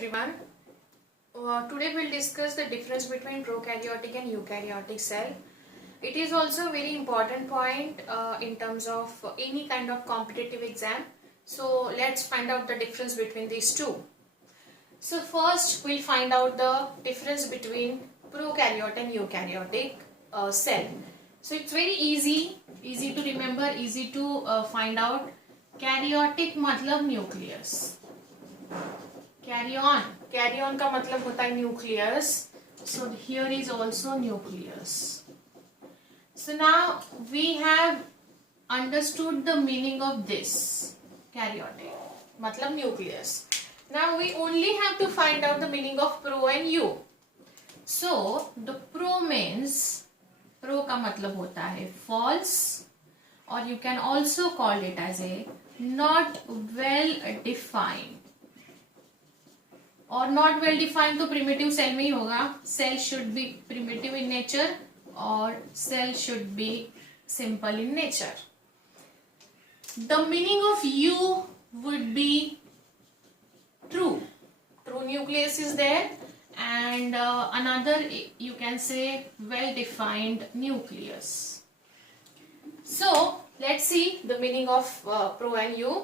everyone. Today we'll discuss the difference between prokaryotic and eukaryotic cell. It is also a very important point in terms of any kind of competitive exam. So let's find out the difference between these two. So first we'll find out the difference between prokaryote and eukaryotic cell. So it's very easy to remember, easy to find out. Karyotic मतलब nucleus, carry on का मतलब होता है nucleus. So here is also nucleus. So now we have understood the meaning of this karyotic मतलब nucleus. Now we only have to find out the meaning of pro and u. So the pro means, pro का मतलब होता है false, or you can also call it as a not well defined. और not well defined तो primitive cell में ही होगा. Cell should be primitive in nature और cell should be simple in nature. The meaning of you would be true. True nucleus is there and another you can say well defined nucleus. So let's see the meaning of pro and u.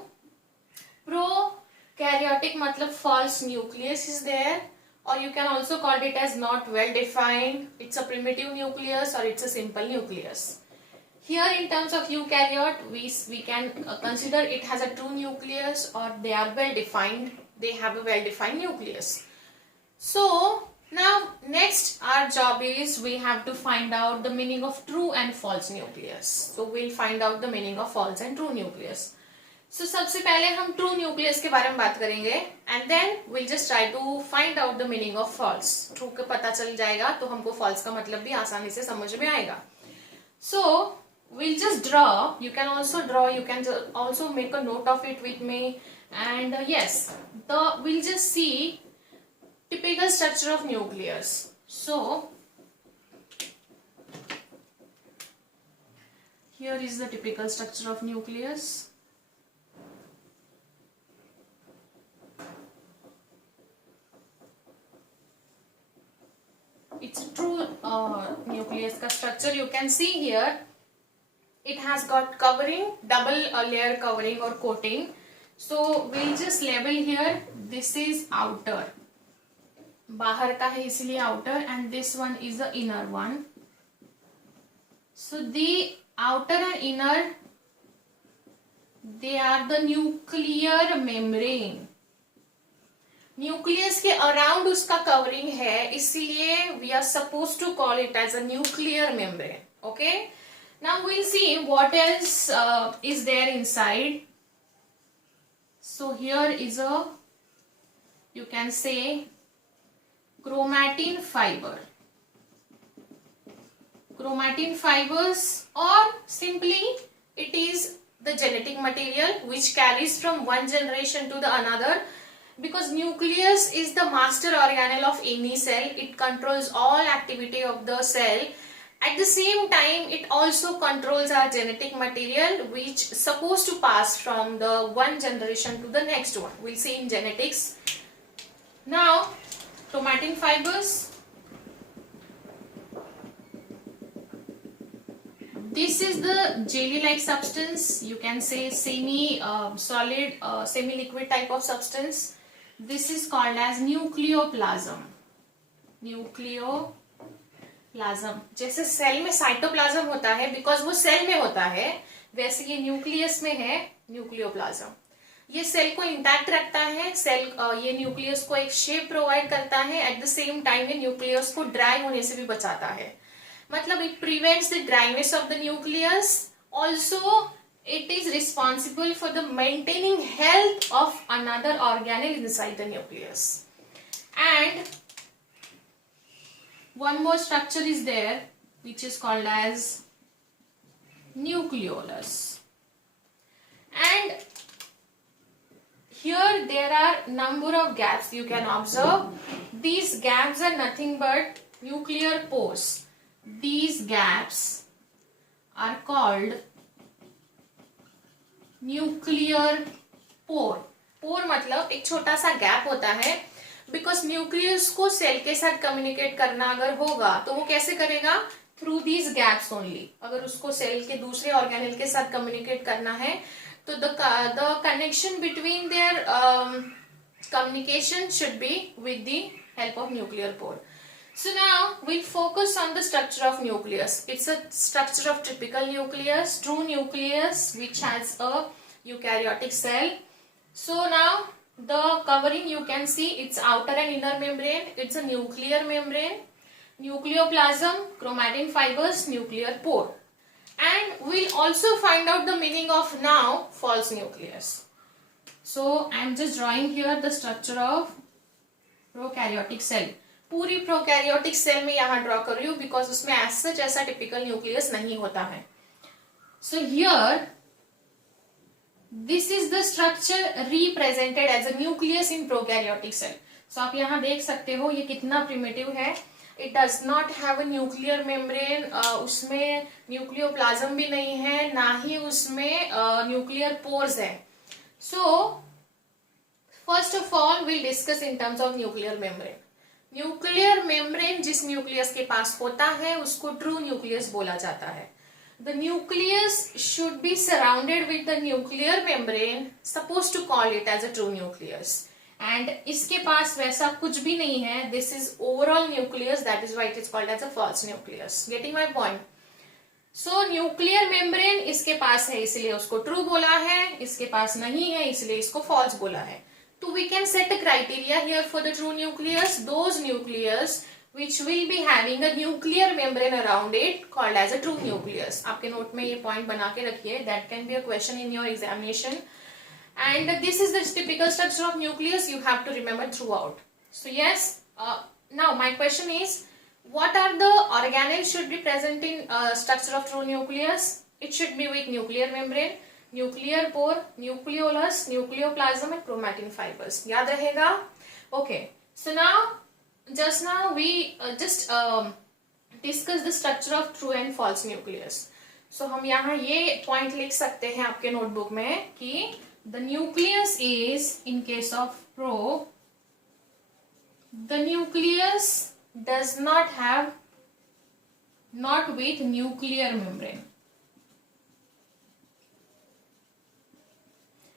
Prokaryotic matlab false nucleus is there, or you can also call it as not well defined. It's a primitive nucleus or it's a simple nucleus. Here in terms of eukaryote we can consider it has a true nucleus, or they are well defined, they have a well defined nucleus. So now next our job is we have to find out the meaning of true and false nucleus. So we'll find out the meaning of false and true nucleus. So सबसे पहले हम true nucleus के बारे में बात करेंगे and then we'll just try to find out the meaning of false. True का पता चल जाएगा तो हमको false का मतलब भी आसानी से समझ में आएगा. So we'll just draw. You can also draw. You can also make a note of it with me. And yes, we'll just see typical structure of nucleus. So here is the typical structure of nucleus. It's a true nucleus का structure. You can see here it has got covering, double layer covering or coating. So we'll just label here, this is outer, बाहर का है इसलिए outer, and this one is the inner one. So the outer and inner, they are the nuclear membrane. Nucleus के around उसका covering है, इसलिए we are suppose to call it as a nuclear membrane. Okay, now we will see what else is there inside. So here is a, you can say chromatin fiber. Chromatin fibers, or simply it is the genetic material which carries from one generation to the another, because nucleus is the master organelle of any cell. It controls all activity of the cell. At the same time it also controls our genetic material which is supposed to pass from the one generation to the next one. We'll see in genetics. Now chromatin fibers, this is the jelly like substance, you can say semi solid semi liquid type of substance. This is called as nucleoplasm. Nucleoplasm, जैसे cell में cytoplasm होता है, because वो cell में होता है, वैसे ये न्यूक्लियस में है न्यूक्लियोप्लाज्म. ये सेल को इंटैक्ट रखता है. सेल ये न्यूक्लियस को एक शेप प्रोवाइड करता है. एट द सेम टाइम ये न्यूक्लियस को ड्राई होने से भी बचाता है. मतलब it prevents the dryness of the nucleus. Also it is responsible for the maintaining health of another organelle inside the nucleus. And one more structure is there which is called as nucleolus. And here there are number of gaps you can observe. These gaps are nothing but nuclear pores. These gaps are called nuclear pore. Pore मतलब एक छोटा सा gap होता है because nucleus को cell के साथ communicate करना अगर होगा तो वो कैसे करेगा, थ्रू दीज गैप्स ओनली। अगर उसको सेल के दूसरे ऑर्गेनेल के साथ कम्युनिकेट करना है तो the connection between their communication should be with the help of nuclear pore. So now we'll focus on the structure of nucleus. It's a structure of typical nucleus, true nucleus, which has a eukaryotic cell. So now the covering you can see, it's outer and inner membrane. It's a nuclear membrane, nucleoplasm, chromatin fibers, nuclear pore. And we'll also find out the meaning of now false nucleus. So I am just drawing here the structure of prokaryotic cell. पूरी prokaryotic cell में यहाँ draw कर रही हूँ because उसमें as such ऐसा typical nucleus नहीं होता है. So here this is the structure represented as a nucleus in prokaryotic cell. So आप यहाँ देख सकते हो ये कितना primitive है. It does not have a nuclear membrane. उसमें nucleoplasm भी नहीं है, ना ही उसमें nuclear pores है. So first of all we'll discuss in terms of nuclear membrane. Nuclear membrane जिस न्यूक्लियस के पास होता है उसको ट्रू न्यूक्लियस बोला जाता है. The nucleus should be surrounded with the nuclear membrane, supposed to call it as a true nucleus. And इसके पास वैसा कुछ भी नहीं है. This is overall nucleus, that is why it is called as a false nucleus. Getting my point? So nuclear membrane इसके पास है इसलिए उसको ट्रू बोला है, इसके पास नहीं है इसलिए इसको फॉल्स बोला है. तो we can set a criteria here for the true nucleus. Those nucleus which will be having a nuclear membrane around it called as a true nucleus. आपके नोट में ये पॉइंट बना के रखिए. That can be a question in your examination. And this is the typical structure of nucleus you have to remember throughout. So yes, now my question is, what are the organelles should be present in structure of true nucleus? It should be with nuclear membrane, nuclear pore, nucleolus, nucleoplasm and chromatin fibers. याद रहेगा? Okay. So just now we just discuss the structure of true and false nucleus. So हम यहाँ ये point लिख सकते हैं आपके notebook में कि the nucleus is, in case of pro, the nucleus does not have, not with nuclear membrane.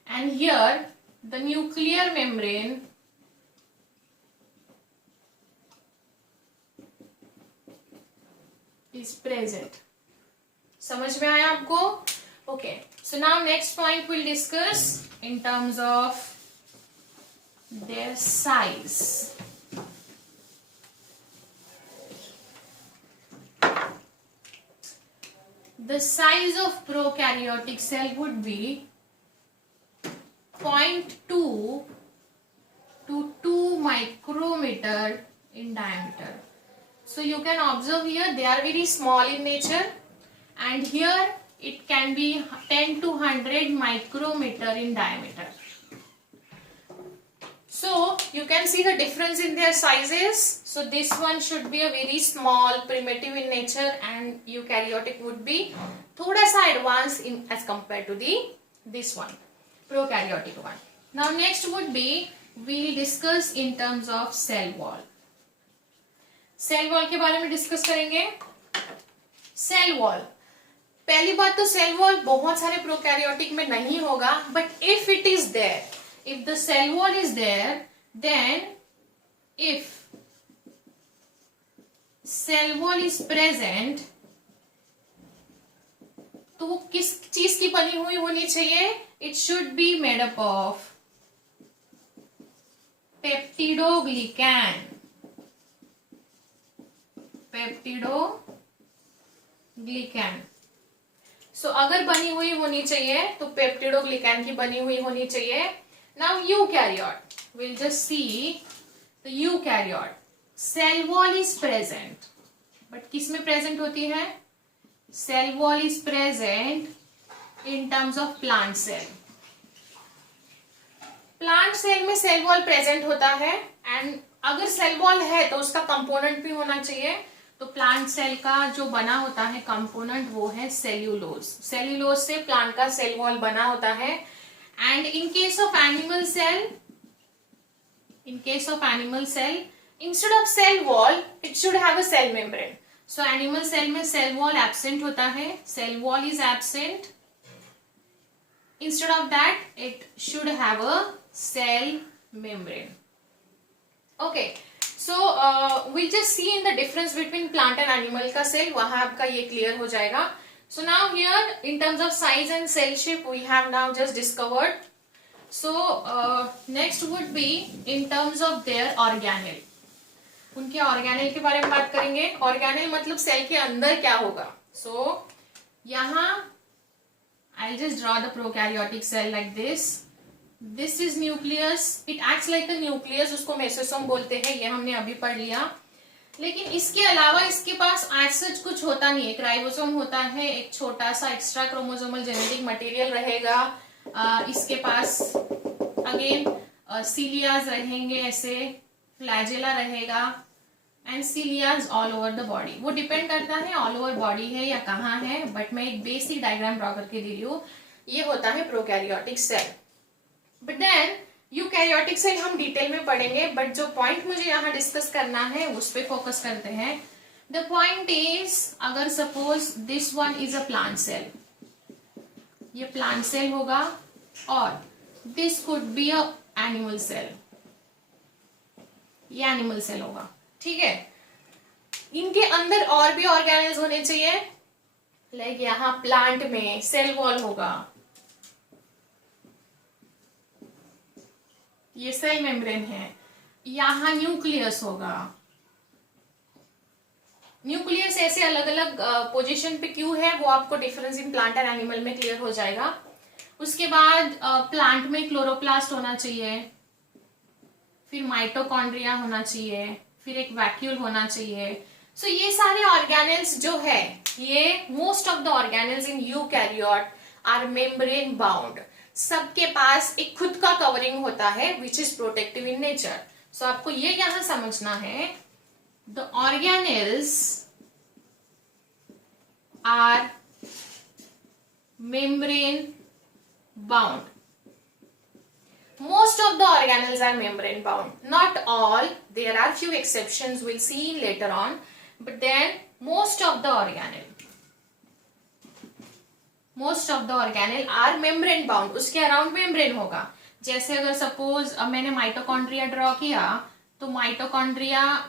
And here the nuclear membrane is present. समझ में आया आपको? Okay. So now next point we'll discuss in terms of their size. The size of prokaryotic cell would be 0.2 to 2 micrometer in diameter. So you can observe here they are very small in nature, and here it can be 10 to 100 micrometer in diameter. So you can see the difference in their sizes. So this one should be a very small, primitive in nature, and eukaryotic would be thoda sa advanced in as compared to this one, prokaryotic one. Now next would be we'll discuss in terms of cell wall. Cell wall के बारे में discuss करेंगे. Cell wall. पहली बात तो cell wall बहुत सारे prokaryotic में नहीं होगा, but if it is there, if the cell wall is there, then if cell wall is present, तो वो किस चीज की बनी हुई होनी चाहिए? It should be made up of peptidoglycan. Peptidoglycan. So अगर बनी हुई होनी चाहिए तो पेप्टिडोग्लिकैन की बनी हुई होनी चाहिए. Now eukaryote, we'll just see the eukaryote. Cell wall is present, but किस में present होती है? Cell wall is present in terms of plant cell. Plant cell में cell wall present होता है, and अगर cell wall है तो उसका component भी होना चाहिए. तो प्लांट सेल का जो बना होता है कंपोनेंट वो है सेल्यूलोज. सेल्यूलोज से प्लांट का सेल वॉल बना होता है. And in case of animal cell In case of animal cell, instead of cell wall, it should have a cell membrane. So animal cell में cell wall absent होता है, cell wall is absent. Instead of that, it should have a cell membrane. Okay, so we'll just see in the difference between plant and animal का cell, वहाँ आपका ये clear हो जाएगा. So now here, in terms of size and cell shape, we have now just discovered. So next would be in terms of their organelle. उनके organelle के बारे में बात करेंगे. ऑर्गेनेल मतलब सेल के अंदर क्या होगा. सो यहाँ I'll just draw the prokaryotic cell like this. This is nucleus. It acts like a nucleus. उसको मेसोसोम बोलते हैं. ये हमने अभी पढ़ लिया. लेकिन इसके अलावा इसके पास as such कुछ होता नहीं है. एक राइबोसोम होता है, एक छोटा सा एक्स्ट्रा क्रोमोसोमल जेनेटिक मटेरियल रहेगा. इसके पास अगेन सीलियाज रहेंगे, ऐसे फ्लैजेला रहेगा and cilia all over the body. वो डिपेंड करता है ऑल ओवर बॉडी है या कहाँ है, बट मैं एक बेसिक डायग्राम ड्रॉ करके दे रही हूँ. ये होता है prokaryotic cell. But then eukaryotic cell हम डिटेल में पढ़ेंगे, बट जो पॉइंट मुझे यहाँ डिस्कस करना है उस पर फोकस करते हैं. द पॉइंट इज, अगर suppose this one is a plant cell, ये प्लांट सेल होगा और this could be a animal cell, ये एनिमल सेल होगा. ठीक है, इनके अंदर और भी ऑर्गेनेल्स होने चाहिए. लाइक यहाँ प्लांट में सेल वॉल होगा, ये सेल मेम्ब्रेन है. यहाँ न्यूक्लियस होगा. न्यूक्लियस ऐसे अलग अलग पोजीशन पे क्यों है वो आपको difference in plant and animal में क्लियर हो जाएगा. उसके बाद प्लांट में क्लोरोप्लास्ट होना चाहिए, फिर माइटोकॉन्ड्रिया होना चाहिए, फिर एक वैक्यूल होना चाहिए. सो ये सारे ऑर्गेनेल्स जो है, ये most of the organelles in eukaryote are membrane bound. सबके पास एक खुद का कवरिंग होता है which is protective in nature. So आपको ये यहां समझना है, the organelles are membrane bound. Most of the organelles are membrane bound. Not all. There are few exceptions we'll see later on. But then most of the organelle are membrane bound. उसके around membrane होगा. जैसे अगर suppose अब मैंने mitochondria draw किया, तो mitochondria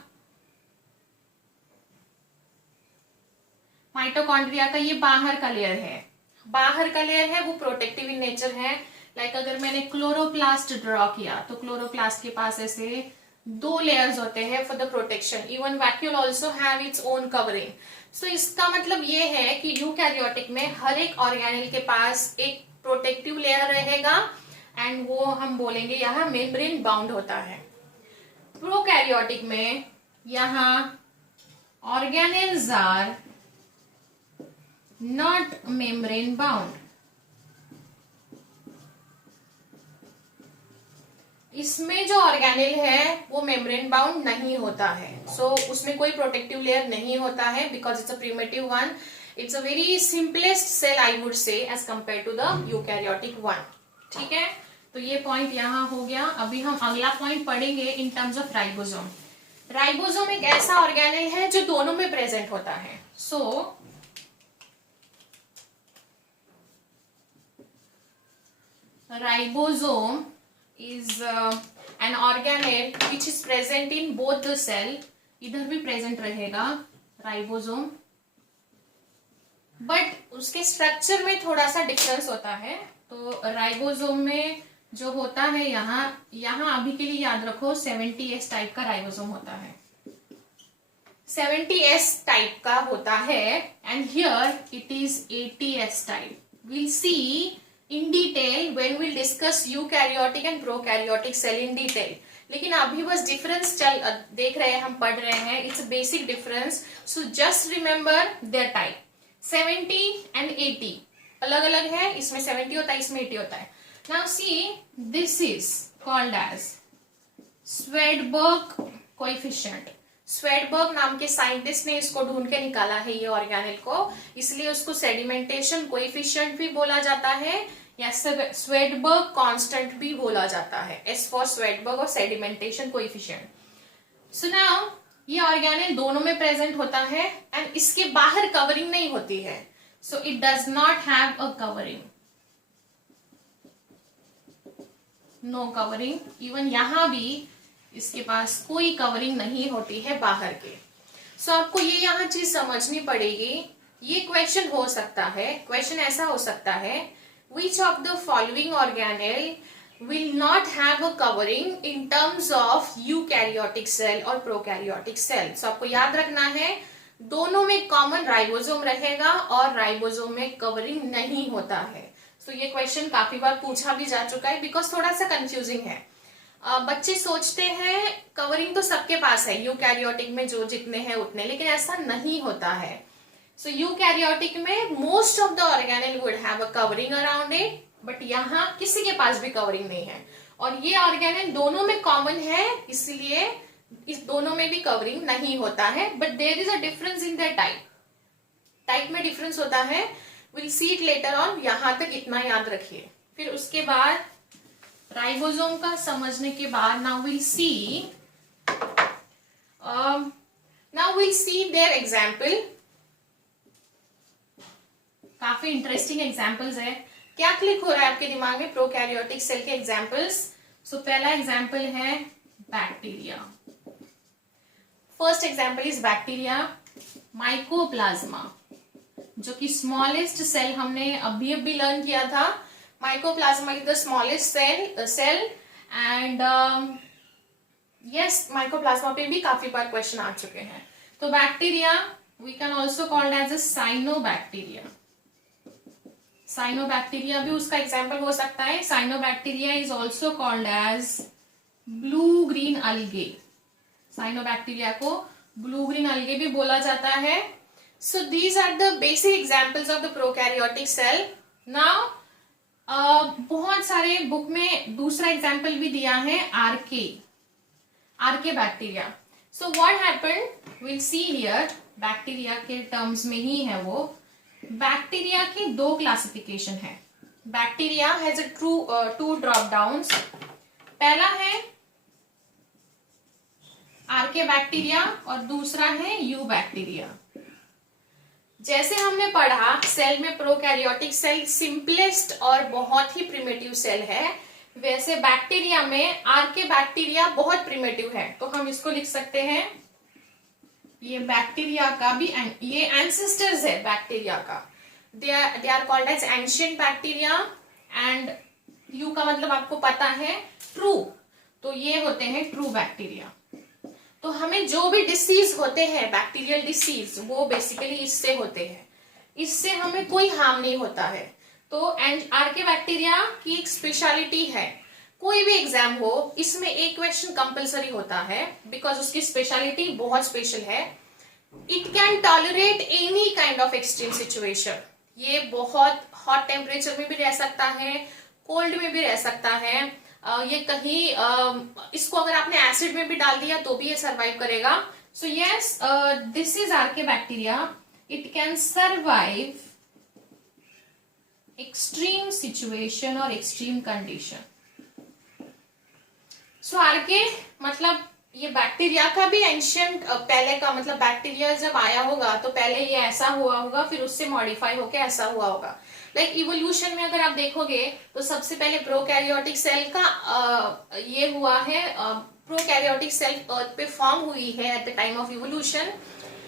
का ये बाहर का लेयर है. बाहर का लेयर है वो प्रोटेक्टिव इन नेचर है. लाइक अगर मैंने क्लोरोप्लास्ट ड्रॉ किया तो क्लोरोप्लास्ट के पास ऐसे 2 लेयर्स होते हैं for the protection. Even vacuole also have its own covering. So इसका मतलब ये है कि यूकैरियोटिक में हर एक ऑर्गेनेल के पास एक प्रोटेक्टिव लेयर रहेगा एंड वो हम बोलेंगे यहाँ मेम्ब्रेन बाउंड होता है. प्रोकैरियोटिक में यहाँ organelles are not membrane bound. इसमें जो ऑर्गेनेल है वो मेम्ब्रेन बाउंड नहीं होता है. सो उसमें कोई प्रोटेक्टिव लेयर नहीं होता है because it's a primitive one. It's a very simplest cell I would say as compare to the eukaryotic one. ठीक है, तो ये पॉइंट यहाँ हो गया. अभी हम अगला पॉइंट पढ़ेंगे in terms of ribosome. Ribosome एक ऐसा ऑर्गेनेल है जो दोनों में प्रेजेंट होता है. सो ribosome is an organelle which is present in both the cell. इधर भी प्रेजेंट रहेगा राइबोसोम, बट उसके स्ट्रक्चर में थोड़ा सा डिफरेंस होता है. तो राइबोसोम में जो होता है यहाँ अभी के लिए याद रखो 70S टाइप का राइबोसोम होता है. 70S टाइप का होता है and here it is 80S type. Will see in detail when we'll discuss eukaryotic and prokaryotic cell in detail. लेकिन अभी बस डिफरेंस देख रहे हैं, हम पढ़ रहे हैं. It's basic difference. So just remember their type. 70 and 80 अलग अलग है. इसमें 70 होता है, इसमें 80 होता है. Now see, this is called as Svedberg coefficient. Svedberg नाम के साइंटिस्ट ने इसको ढूंढ के निकाला है ये ऑर्गेनेल को, इसलिए उसको सेडिमेंटेशन कोएफिशिएंट भी बोला जाता है या स्वेडबर्ग कांस्टेंट भी बोला जाता है, एस फॉर स्वेडबर्ग और सेडिमेंटेशन कोएफिशिएंट। सो नाउ ये ऑर्गेनेल दोनों में प्रेजेंट होता है एंड इसके बाहर कवरिंग नहीं होती है, so it does not have a covering, no covering. Even यहां भी इसके पास कोई कवरिंग नहीं होती है बाहर के। सो आपको ये यहाँ चीज समझनी पड़ेगी। ये क्वेश्चन हो सकता है, क्वेश्चन ऐसा हो सकता है, which of the following organelle will not have a covering in terms of eukaryotic cell और prokaryotic cell। so आपको याद रखना है दोनों में कॉमन राइबोसोम रहेगा और राइबोसोम में कवरिंग नहीं होता है। so ये क्वेश्चन काफी बार पूछा भी जा चुका है बिकॉज थोड़ा सा कंफ्यूजिंग है। बच्चे सोचते हैं कवरिंग तो सबके पास है यूकैरियोटिक में, जो जितने हैं उतने, लेकिन ऐसा नहीं होता है। सो यूकैरियोटिक में most of the organelle would have a covering around it, but यहाँ किसी के पास भी कवरिंग नहीं है। और ये ऑर्गेनेल दोनों में कॉमन है, इसलिए इस दोनों में भी कवरिंग नहीं होता है। But there is a difference in the type में डिफरेंस होता है, will see it later on. यहां तक इतना याद रखिए। फिर उसके बाद राइबोसोम का समझने के बाद now will see their example. काफी इंटरेस्टिंग एग्जाम्पल्स है। क्या क्लिक हो रहा है आपके दिमाग में प्रोकैरियोटिक सेल के एग्जाम्पल्स? सो पहला एग्जाम्पल है bacteria. First example is bacteria. Mycoplasma, जो कि स्मॉलेस्ट सेल हमने अभी लर्न किया था। Mycoplasma is the smallest cell and yes, mycoplasma पे भी काफी बार क्वेश्चन आ चुके हैं। तो bacteria we can also called as a cyanobacteria. Cyanobacteria भी उसका एग्जाम्पल हो सकता है। Cyanobacteria is also called as blue green algae. Cyanobacteria को ब्लू ग्रीन अलगे भी बोला जाता है। So these are the basic examples of the prokaryotic cell. Now बहुत सारे बुक में दूसरा एग्जाम्पल भी दिया है, archaebacteria. So what happened, will see here, bacteria के टर्म्स में ही है वो। बैक्टीरिया की दो क्लासिफिकेशन है। Bacteria has a two drop downs. पहला है आरके बैक्टीरिया और दूसरा है यू बैक्टीरिया। जैसे हमने पढ़ा सेल में प्रोकैरियोटिक सेल सिंपलेस्ट और बहुत ही प्रिमिटिव सेल है, वैसे बैक्टीरिया में आरके बैक्टीरिया बहुत प्रिमिटिव है। तो हम इसको लिख सकते हैं, ये बैक्टीरिया का भी ये एंसेस्टर्स है बैक्टीरिया का। They are called as ancient bacteria and you का मतलब आपको पता है ट्रू, तो ये होते हैं ट्रू बैक्टीरिया। तो हमें जो भी डिसीज होते हैं बैक्टीरियल डिसीज वो बेसिकली इससे होते हैं, इससे हमें कोई हार्म नहीं होता है। तो आरके बैक्टीरिया की एक स्पेशलिटी है, कोई भी एग्जाम हो इसमें एक क्वेश्चन कंपलसरी होता है बिकॉज उसकी स्पेशलिटी बहुत स्पेशल है। It can tolerate any kind of extreme situation. ये बहुत हॉट टेम्परेचर में भी रह सकता है, कोल्ड में भी रह सकता है। ये कहीं इसको अगर आपने एसिड में भी डाल दिया तो भी ये सरवाइव करेगा। So yes, this is archaebacteria. It can survive extreme situation और एक्सट्रीम कंडीशन। सो आरके मतलब ये बैक्टीरिया का भी एंशिएंट पहले का मतलब बैक्टीरिया जब आया होगा तो पहले ये ऐसा हुआ होगा, फिर उससे मॉडिफाई होके ऐसा हुआ होगा। लाइक इवोल्यूशन में अगर आप देखोगे तो सबसे पहले प्रोकैरियोटिक सेल का ये हुआ है, प्रोकैरियोटिक सेल अर्थ पे फॉर्म हुई है at the time of evolution.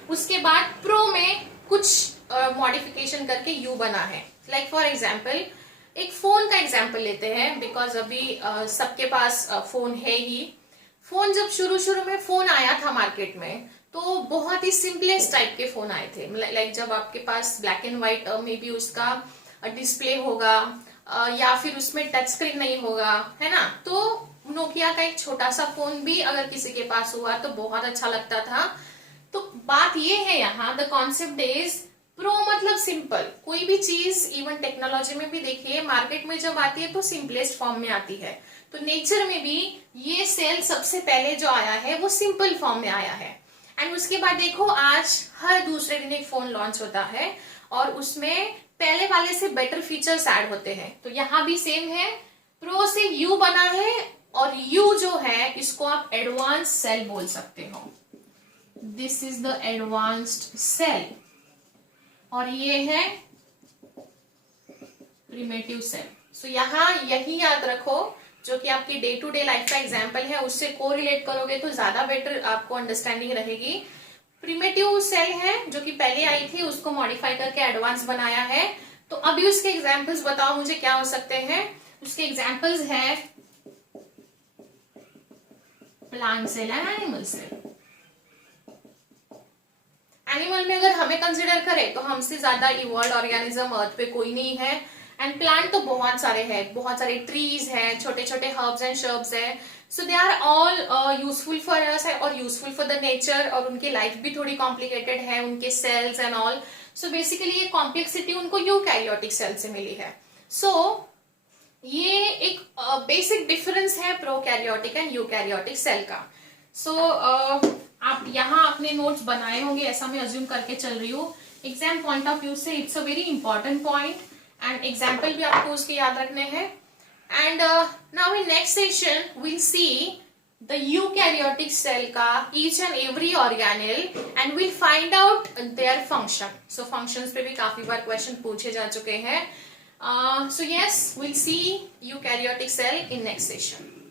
उसके बाद प्रो में कुछ मॉडिफिकेशन करके यू बना है। लाइक फॉर एग्जाम्पल एक फोन का एग्जाम्पल लेते हैं बिकॉज अभी सबके पास फोन है ही। फोन जब शुरू में फोन आया था मार्केट में तो बहुत ही सिंपलेस्ट टाइप के फोन आए थे। लाइक जब आपके पास ब्लैक एंड व्हाइट में भी उसका डिस्प्ले होगा या फिर उसमें टच स्क्रीन नहीं होगा, है ना। तो नोकिया का एक छोटा सा फोन भी अगर किसी के पास हुआ तो बहुत अच्छा लगता था। तो बात ये है यहाँ, द कॉन्सेप्ट इज प्रो मतलब सिंपल। कोई भी चीज इवन टेक्नोलॉजी में भी देखिए मार्केट में जब आती है तो सिंपलेस्ट फॉर्म में आती है। तो नेचर में भी ये सेल सबसे पहले जो आया है वो सिंपल फॉर्म में आया है। एंड उसके बाद देखो आज हर दूसरे दिन एक फोन लॉन्च होता है और उसमें पहले वाले से बेटर फीचर्स ऐड होते हैं। तो यहाँ भी सेम है, प्रो से यू बना है और यू जो है इसको आप एडवांस सेल बोल सकते हो। This is the advanced cell और ये है प्रिमिटिव सेल। सो यहाँ यही याद रखो, जो कि आपकी डे टू डे लाइफ का एग्जाम्पल है उससे कोरिलेट करोगे तो ज्यादा बेटर आपको अंडरस्टैंडिंग रहेगी। प्रिमिटिव सेल है जो कि पहले आई थी, उसको मॉडिफाई करके एडवांस बनाया है। तो अभी उसके एग्जाम्पल्स बताओ मुझे क्या हो सकते हैं। उसके एग्जाम्पल्स है plant cell and animal cell. Animal में अगर हमें कंसिडर करें तो हमसे ज्यादा इवॉल्व ऑर्गेनिज्म अर्थ पे कोई नहीं है। एंड प्लांट तो बहुत सारे हैं, बहुत सारे ट्रीज हैं, छोटे छोटे हर्ब्स एंड शर्ब्स हैं। So they are all useful for us और यूजफुल फॉर द नेचर, और उनकी लाइफ भी थोड़ी कॉम्प्लिकेटेड है, उनके cells and all. So basically ये कॉम्प्लेक्सिटी उनको यूकैरियोटिक सेल से मिली है। सो ये एक बेसिक डिफरेंस है प्रोकैरियोटिक एंड यूकैरियोटिक सेल का। सो आप यहाँ अपने नोट्स बनाए होंगे ऐसा मैं अज्यूम करके चल रही हूँ। एग्जाम पॉइंट ऑफ व्यू से it's a very important point and example भी आपको उसके याद रखने हैं। And now in next session will see the eukaryotic cell का each and every organelle and will find out their function. So functions पे भी काफी बार क्वेश्चन पूछे जा चुके हैं। So yes, we'll see eukaryotic cell in next session.